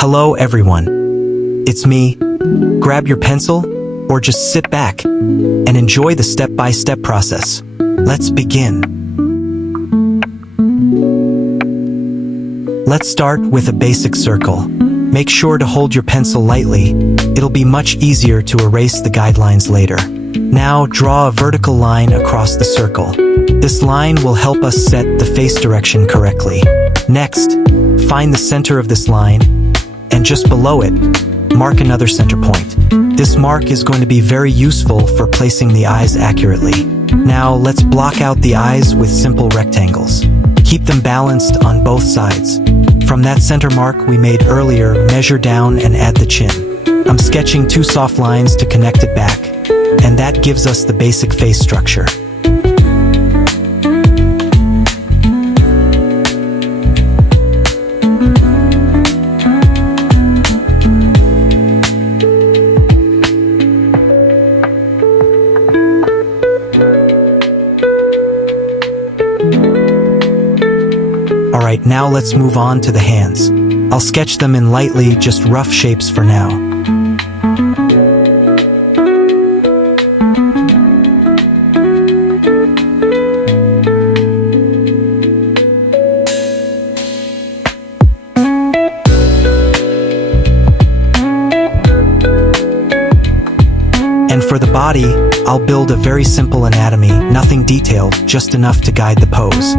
Hello everyone, it's me. Grab your pencil or just sit back and enjoy the step-by-step process. Let's begin. Let's start with a basic circle. Make sure to hold your pencil lightly. It'll be much easier to erase the guidelines later. Now draw a vertical line across the circle. This line will help us set the face direction correctly. Next, find the center of this line, and just below it, mark another center point. This mark is going to be very useful for placing the eyes accurately. Now let's block out the eyes with simple rectangles. Keep them balanced on both sides. From that center mark we made earlier, measure down and add the chin. I'm sketching 2 soft lines to connect it back, and that gives us the basic face structure. Alright, now let's move on to the hands. I'll sketch them in lightly, just rough shapes for now. And for the body, I'll build a very simple anatomy, nothing detailed, just enough to guide the pose.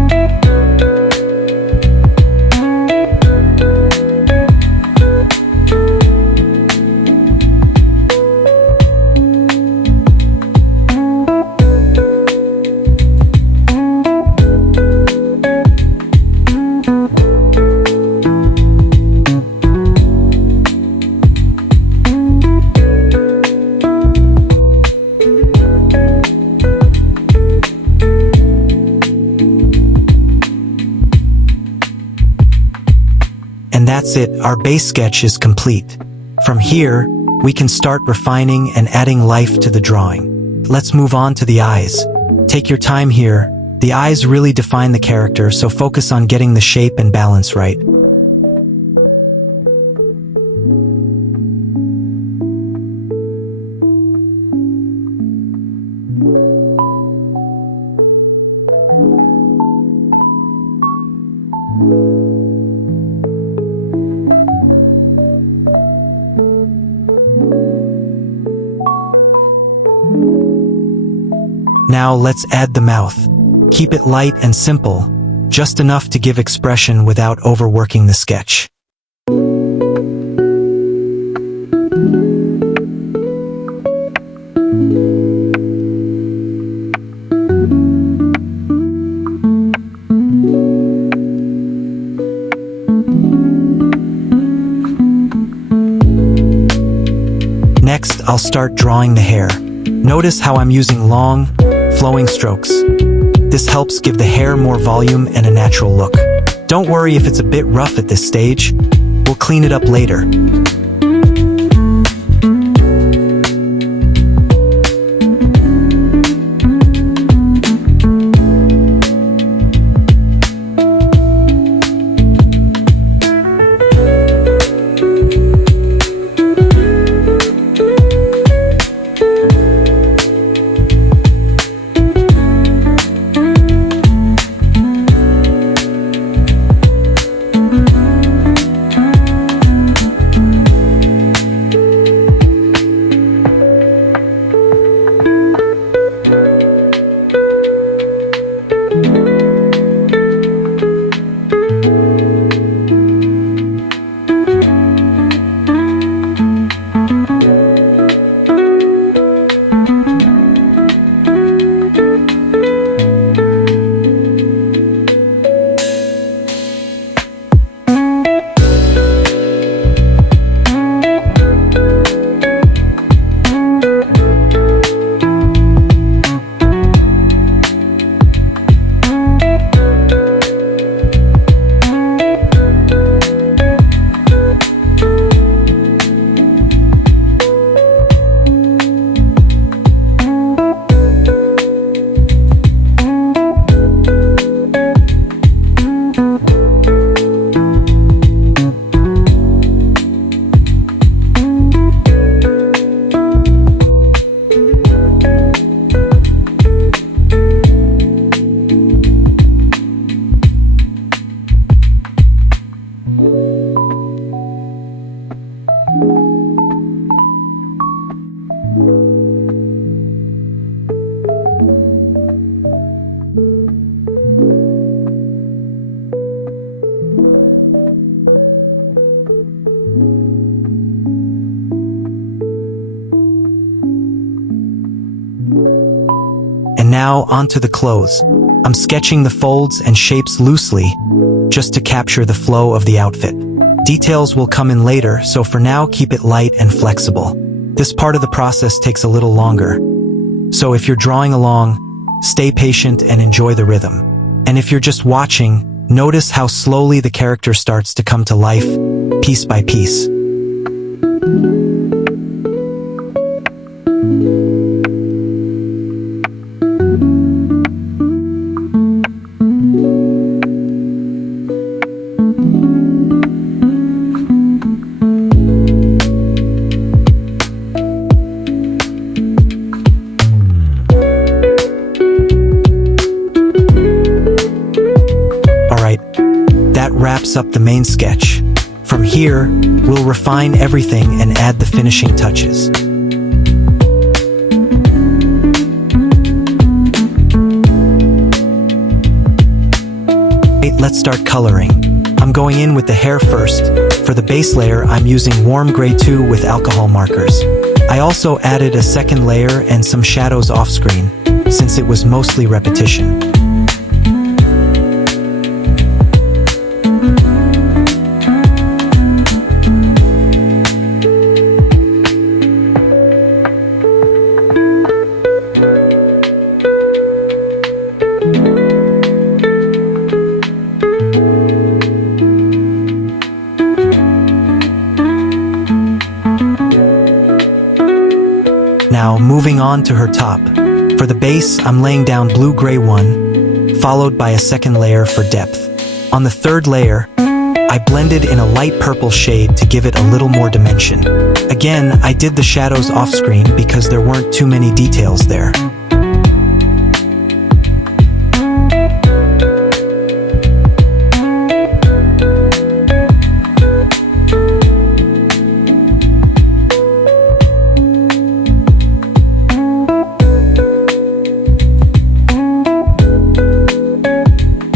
And that's it, our base sketch is complete. From here, we can start refining and adding life to the drawing. Let's move on to the eyes. Take your time here. The eyes really define the character, so focus on getting the shape and balance right. Now let's add the mouth. Keep it light and simple, just enough to give expression without overworking the sketch. Next, I'll start drawing the hair. Notice how I'm using long, flowing strokes. This helps give the hair more volume and a natural look. Don't worry if it's a bit rough at this stage. We'll clean it up later. Now onto the clothes. I'm sketching the folds and shapes loosely, just to capture the flow of the outfit. Details will come in later, so for now keep it light and flexible. This part of the process takes a little longer. So if you're drawing along, stay patient and enjoy the rhythm. And if you're just watching, notice how slowly the character starts to come to life, piece by piece. That wraps up the main sketch. From here, we'll refine everything and add the finishing touches. Let's start coloring. I'm going in with the hair first. For the base layer, I'm using warm gray 2 with alcohol markers. I also added a second layer and some shadows off screen, since it was mostly repetition. Now, moving on to her top. For the base, I'm laying down blue-gray 1, followed by a second layer for depth. On the third layer, I blended in a light purple shade to give it a little more dimension. Again, I did the shadows off-screen because there weren't too many details there.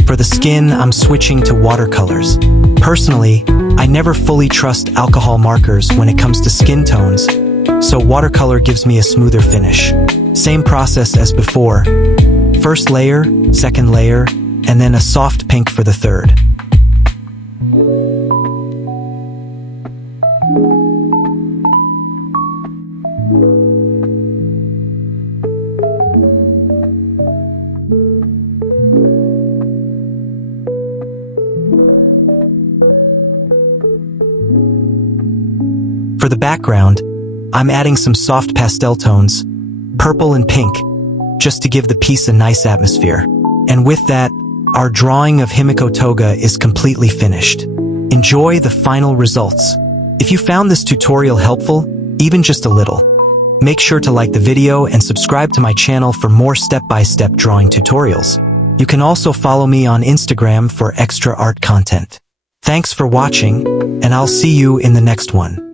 For the skin, I'm switching to watercolors. Personally, I never fully trust alcohol markers when it comes to skin tones, so watercolor gives me a smoother finish. Same process as before. First layer, second layer, and then a soft pink for the third. For the background, I'm adding some soft pastel tones, purple and pink, just to give the piece a nice atmosphere. And with that, our drawing of Himiko Toga is completely finished. Enjoy the final results. If you found this tutorial helpful, even just a little, make sure to like the video and subscribe to my channel for more step-by-step drawing tutorials. You can also follow me on Instagram for extra art content. Thanks for watching, and I'll see you in the next one.